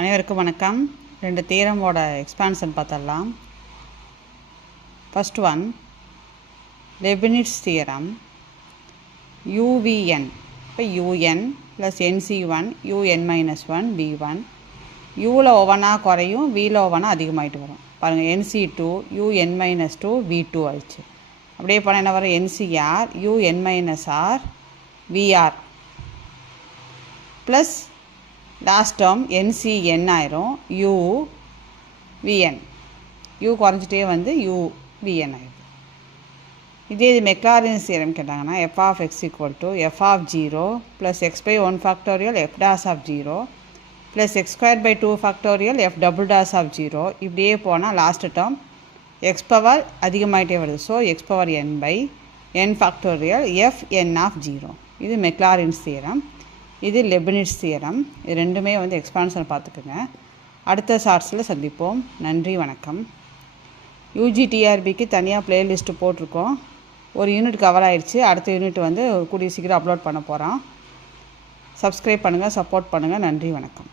அனைவருக்கும் வணக்கம். ரெண்டு தியரமோட எக்ஸ்பான்ஷன் பார்த்தரலாம். First one Leibniz theorem. UVN இப்போ UN ப்ளஸ் NC1 UN-1 V1 யூவில் ஒவ்வொன்றா குறையும், வியில் ஒவ்வொன்றா அதிகமாகிட்டு வரும். பாருங்கள், NC2 UN-2 V2 ஆயிடுச்சு. அப்படியே போனால் என்ன வரும்? NCR UN-R VR plus last term NCN ஆயிரும், UVN. U குறைஞ்சிட்டே வந்து UVN ஆயிடும். இதே இது மெக்லாரின்ஸ் தியரம் கேட்டாங்கன்னா f of x equal to f of 0 plus x by 1 factorial f dash of 0 plus x square by 2 factorial f double dash of 0. இப்படியே போனால் last term x power அதிகமாகிட்டே வருது. So x power n by n factorial f n of 0. இது மெக்லாரின்ஸ் theorem. இது Leibniz theorem. இது ரெண்டுமே வந்து expansion பார்த்துக்குங்க. அடுத்த ஷார்ட்ஸில் சந்திப்போம். நன்றி, வணக்கம். UGTRBக்கு தனியாக ப்ளேலிஸ்ட்டு போட்டிருக்கோம். ஒரு யூனிட் கவர் ஆகிடுச்சு. அடுத்த யூனிட் வந்து கூடிய சீக்கிரம் அப்லோட் பண்ண போகிறோம். சப்ஸ்கிரைப் பண்ணுங்கள், சப்போர்ட் பண்ணுங்கள். நன்றி, வணக்கம்.